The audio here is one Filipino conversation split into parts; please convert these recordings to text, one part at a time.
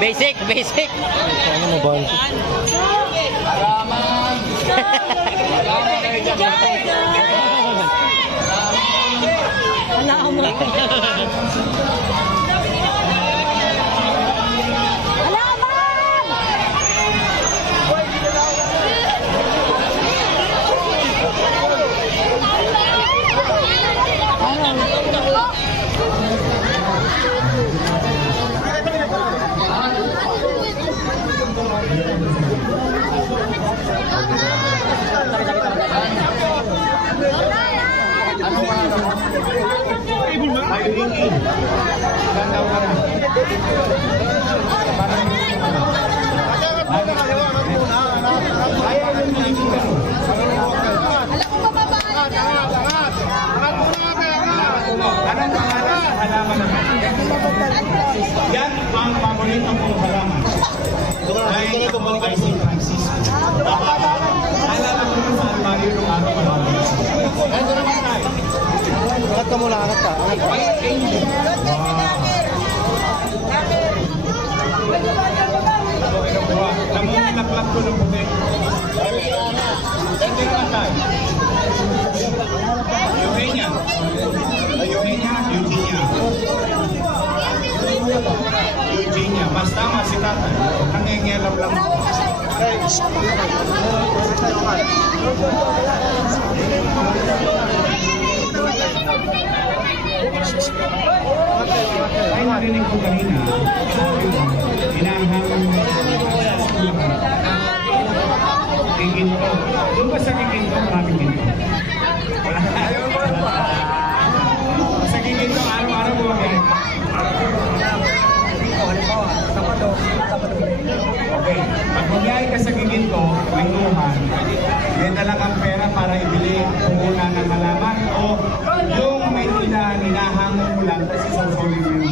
Basic, basic. Ano mo ba? Yan ang paborito kong halaman. Ay St. Francisco. Alala ko sa almaryo ng araw ko namin. Ito naman tayo. Angat ka muna, angat ka. White angel. Namumulaklak ko ng puti. Ito naman tayo. Eugenia. Eugenia, mas tama si tatay. Nangingialam lang. Ay, narinig ko kanina. Inahangan mo Kikinto. Doon ba sa Kikinto? Maraming ginto. Sa Kikinto, araw-araw mo magaling. Okay. Pag magyari ka sa Kikinto, lingguhan, may dala kang pera para ibili puhunan ng halaman o yung may hinahangon mo lang kasi susunod mo yun.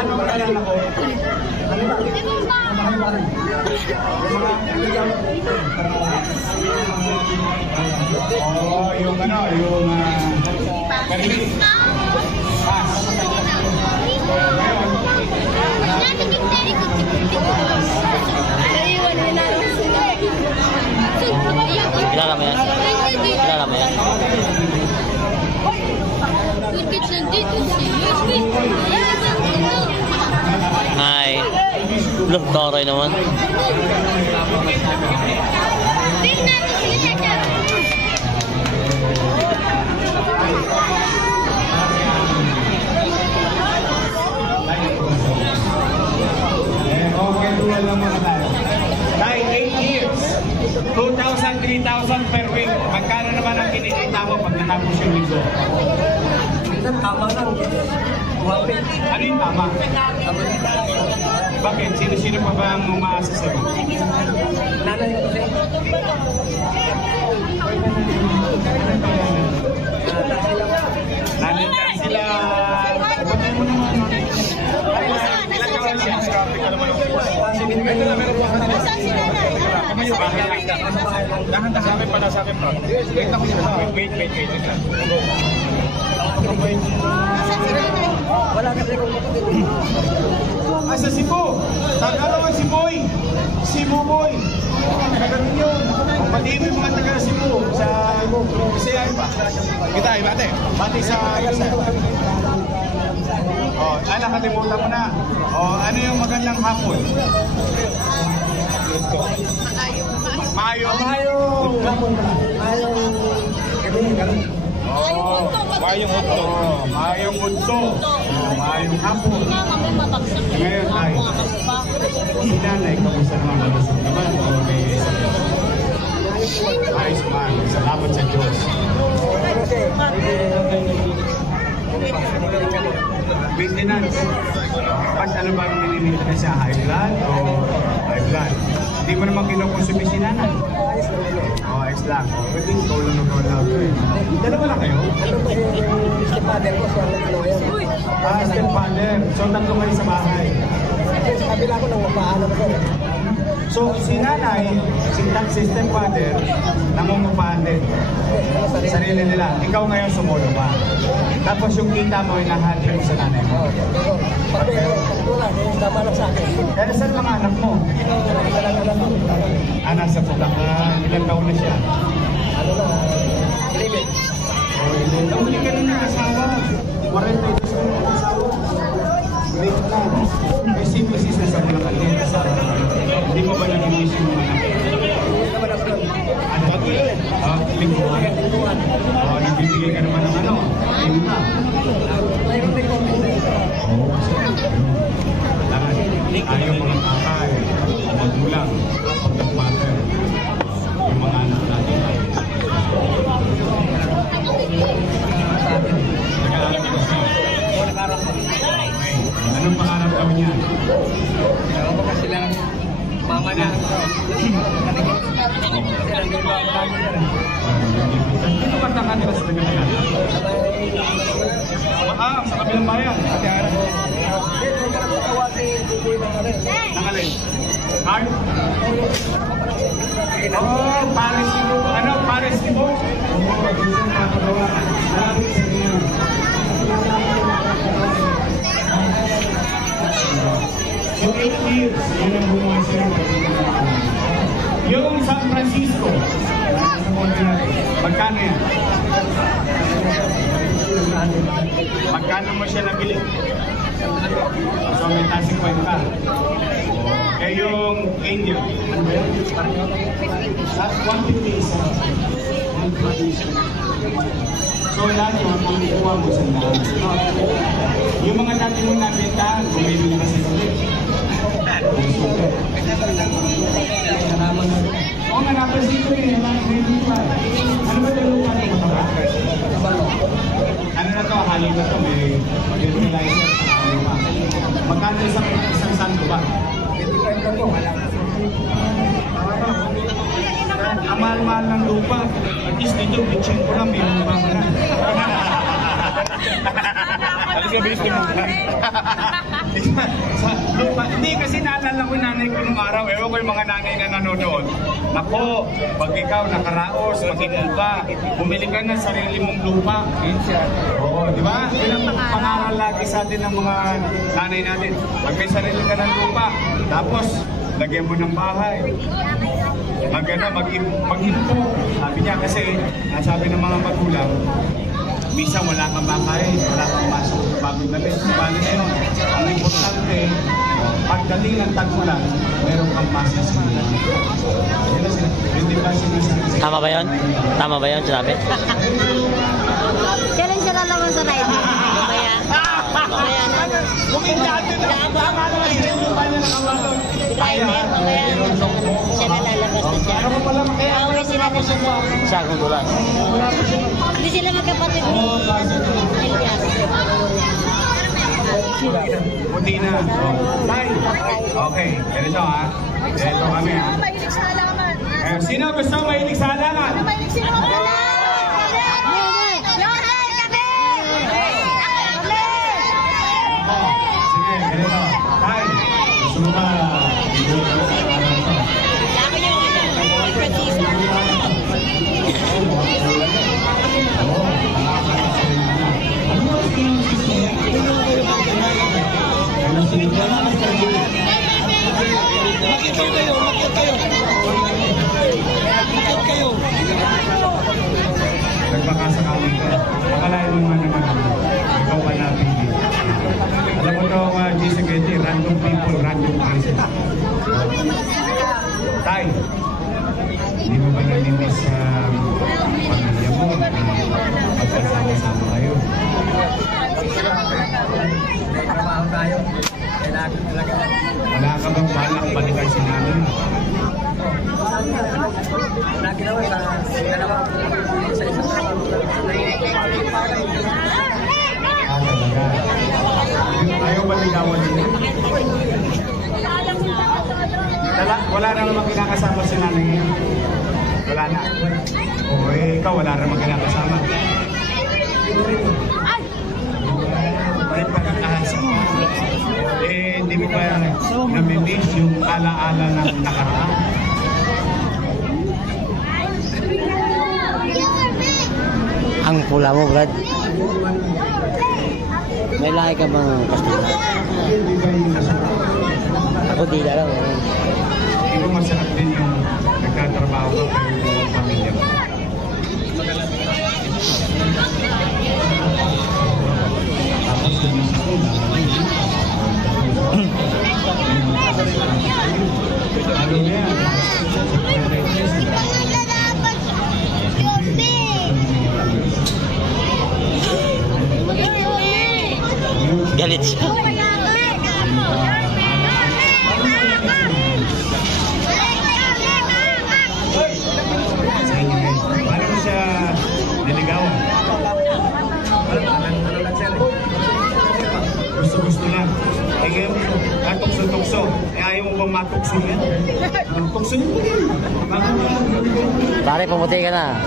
Ano ba kaya ako? Oh, yung ano, yung Carlis. Pass. Kilala mo yan? Kilala mo yan? Hi. Look, taray naman. Okay, dual lang muna tayo. Dahil 8 years, 2,000, 3,000 per week. Magkano naman ang kinikita mo pag natapos yung linggo? Tama lang. Ano yung tama? Bakit? Sino-sino pa ba ang umaasa sa'yo? Nanay ko siya. Nandito sila. Pagpatay mo naman. Ilang kawan siya? Ito na, meron po. Saan si nanay? Kamayo ba? Dahan-dahan pa na sa akin, bro. Wait. Wala kasi kung sa Cebu. Tagarawan si Boy. Si Buboy. Ganun yun. Pati mo yung mga taga Cebu. Sa Bisaya ba? Kita, ibate. Pati sa Gasay. Nakalimutan mo na. Ano yung magandang hapon? Maayong. Maayong hotdog. Maayong hotdog. Maayong hapon. Ngayon ay si nanay, kamusta naman? Malusog naman? Ayos man. Salamat sa Diyos. Maintenance. Pag ano ba ang minimita siya? High blood o high blood? Hindi mo naman kinukonsumi si nanay. Ayos lang. Pwede ikaw lang nag-allow. Dalawa lang kayo? Stepfather ko siya. Stepfather. So, tatlo kayo sa bahay. Sa kabila ko nang mapaalam ko. So, si nanay, si stepfather, nangungupahan din. Sarili nila. Ikaw ngayon sumulo pa. Tapos yung kita mo, inahati mo sa nanay mo. Pati, wala. Tama lang sa akin. Kaya saan mga anak mo? Nasa Bulacan. Ilang taon na siya? Ano na? Limit. Hindi ka na nakasawa. 42 ka na nakasawa. Wait lang. May si Mrs. na sa Bulacan. Hindi mo ba nag-miss yung mga anak? Ano? Lingkuhan. Nagbibigay ka naman ng ano? Lima. Ayaw mga kakay, magulang, pagkakmater, yung mga anak natin. Nag-aaral ka siya? Anong pangarap kami niya? Ako pa kasi lang mama na. Dito ka na kanila sa Tagalagan? Sa kabilang bayan. Nangalin? Card? Oh, Paris Ibo. Ano? Paris Ibo? Yung 8 years, yun ang bumuhay sa'yo. Yung San Francisco, magkano yan? Magkano mo siya nabili? So may tasing kwenta. Eh yung India, ano ba yan? 150 isa. So lahat yun, ang kuha mo sa lahat. Yung mga dati mo nabenta, bumibili ka sa ulit. Oo nga, napansin ko yun. Ano ba ito lupa na ito ba? Ano na ito? Hali na ito. May fertilizer sa lupa. Magkano isang santo ba? Ang mahal-mahal ng lupa. At least dito, bitchin ko lang. May lupa ka na. Alis ka, bilis mo. Hindi kasi naalala ko nanay ko nung araw. Ewan ko yung mga nanay na nanonood. Nako, pag ikaw nakaraos, mag-ipon ka, bumili ka ng sarili mong lupa. Oo, di ba? Ilang pangaral lagi sa atin ng mga nanay natin. Pag may sarili ka ng lupa, tapos lagyan mo ng bahay. Mag-ipon. Sabi niya kasi, nasabi ng mga magulang, bisa wala kang makain, wala kang masok, bagong damit. Paano na yun? Ang importante, pagdating ng tag-ulan, meron kang masok sa kanila. Hindi ba sinasabi? Tama ba yun? Tama ba yun, sinabi? Kailan siya lalaman sa ride? Mamaya. Mamaya na. Kumindado na. Tama naman siya yung lupa niya nakabalon. Rider, mamaya. Siya na lalabas na siya. Pauwi sila na siya doon. Sagong dulas. Hindi sila magkapatid ni Elia. Puti na. Tay. Okay, ganito ha. Ganito kami ha. Mahilig sa halaman. Sino gusto mahilig sa halaman? Mahilig sino mga halaman? Sige, ganito. Tay, gusto mo ba mahilig sa halaman ko? Ako yung Francisco. Nagpakasakali ka. Akalain mo naman ikaw ka napili. Alam mo ito, G. Secretary, random people, random places. Tay, hindi mo ba namimiss sa pamilya mo? Magkasama-sama kayo. May trabaho tayo. Kailangan talaga. Wala ka bang balak balikan si nanay? Lagi naman sa dalawa. Sa isang trabaho. Talaga. Ayaw ba ligawan niyo? Wala na naman kinakasama si nanay niya? Wala na. O ikaw, wala na naman kinakasama. May pagkakahasa. Hindi mo ba namimiss yung alaala ng nakaraan? Ang pula mo, Brad. May lahi ka bang Kastila? Hindi ba yung nasarap? Ako di lang. Hindi ba masarap din yung nagtatrabaho ka kayo ng pamilya mo? Tapos yung school, ano yan? Galit siya. Paano mo siya niligawan? Gusto-gusto lang. Ngayon, tukso-tukso. Ayaw mo bang matukso yan? Tukso niyo po din. Pare, pumuti ka na.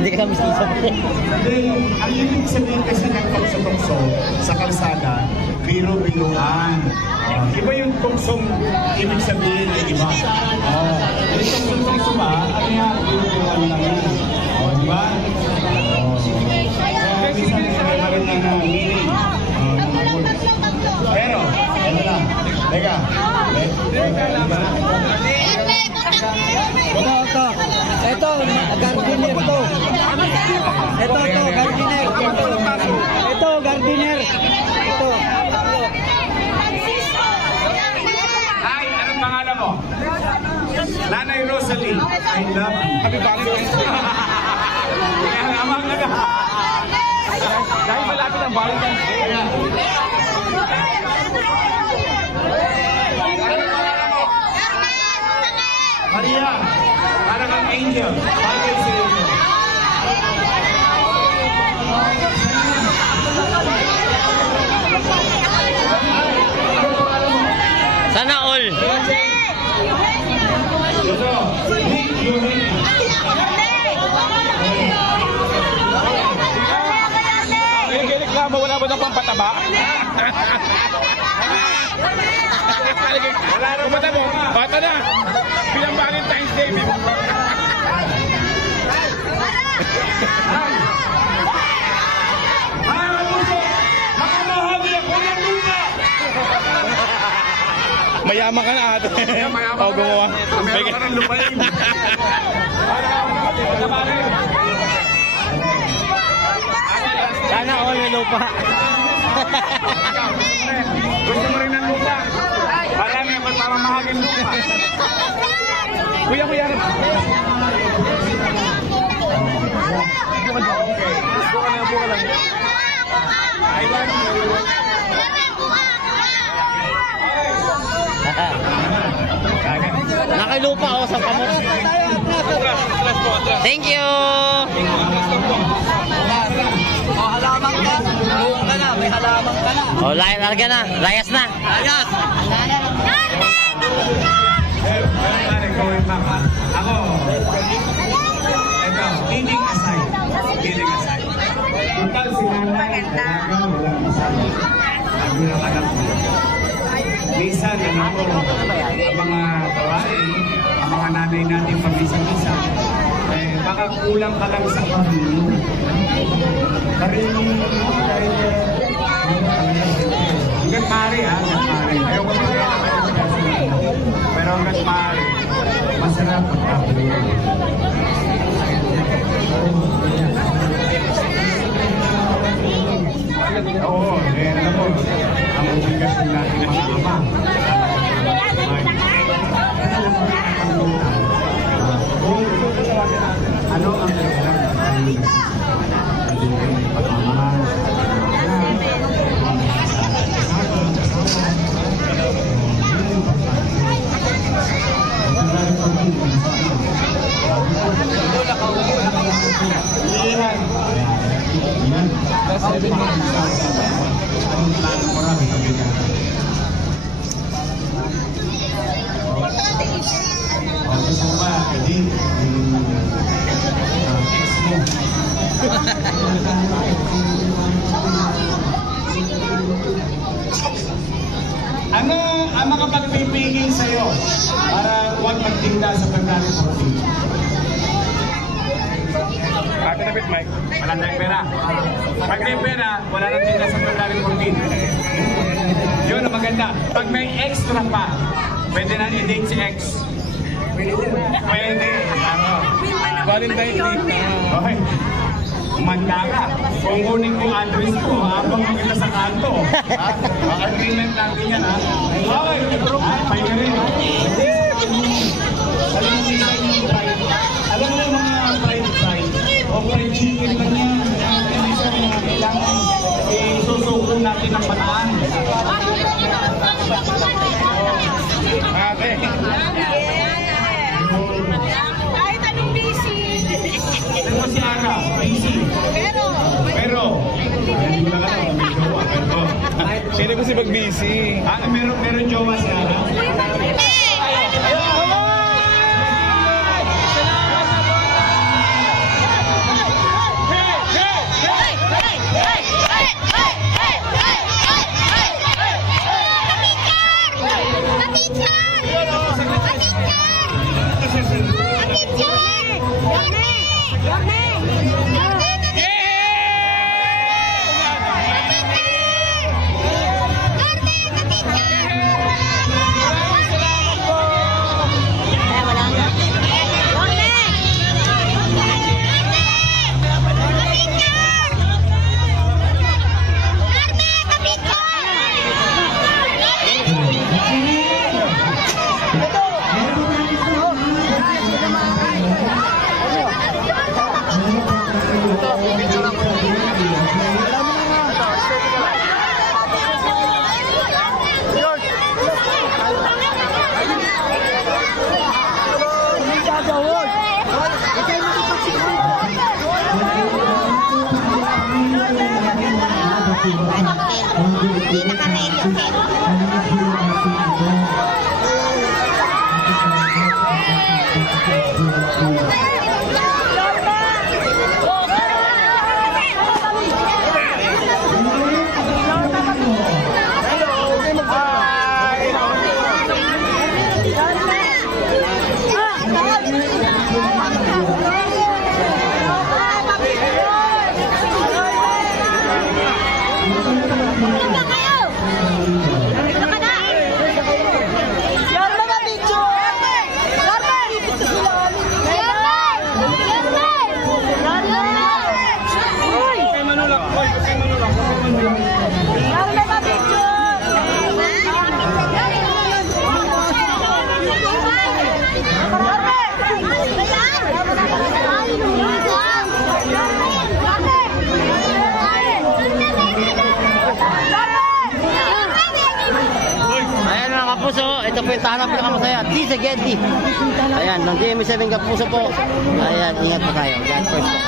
Hindi ka kami isa pa rin. Ang ibig sabihin kasi ng tukso-tukso sa kalsada, biro-biroan. Iba yung tuksong ibig sabihin ay iba. Yung tuksong-tukso ba, ano yan? Biro-biroan lang yan. Diba? Kaya minsan maganda na meaning. Pero, ano lang. Teka. Ito, gardiner to. Ito, gardiner. Ito, gardiner. Ito. Hi, anong pangalan mo? Nanay Rosalie. I love you. Happy Valentine's Day. Kaya naman ka na. Dahil malapit ang Valentine's Day. Maria, para kang angel. Bagay sa iyo. Sana all. Reklamo, wala ba ng pampataba? Wala na ba mo? Bata na! Bilang Valentine's Day, may mga mayaman ka na ate. Mayaman ka na. Mayaman ka ng lupain. Sana all may lupa. Gusto mo rin ng lupa? Marami ang pagpamamahagin lupa. Kuya. Buka lang. Nakalupa ako sa pamot. Thank you. Halaman ka. Buong ka na. May halaman ka na. Oh, larga na. Layas na. Ayos. Ako, ito, kidding aside. Total si nanay, walang aside. Ang bilang anak ko. Minsan, ang mga babae, ang mga nanay natin pag-isa-isa, baka kulang ka lang sa pamilyo. Karilong kahit hanggang maaari ayaw ko pero hanggang maaari masarap ang pamilyo. Oo, alam mo, ang obligasyon natin mga ama Ano ang ano ang makapagpipigil sa'yo para huwag magtinda sa pagkain mo? Bakit na bit, Mike? Wala tayong pera. Pag may pera, wala nang tinda sa pagkain mo. Yun ang maganda. Pag may extra pa, pwede na i-date si ex. Pwede. Ano? Valentine Day. Okay. Manda ka. Kung kunin ko address ko, habang kita sa kanto. Agreement natin yan, ha? Okay. Pay ka rin. Alam mo yung mga fried o fried chicken lang yan. Hindi sa mga kailangan isusuko natin ang bataan. Okay. Kahit anong busy. Ito mo si Ara, busy. Pero, hindi ko lang alam, may jowa. Sino kasi mag-busy? Meron jowa si Ara. Ito po yung tahanap pinakamasaya. Tisa Getty. Ayan, ng GMA7 Kapuso po. Ayan, ingat po tayo. God first po.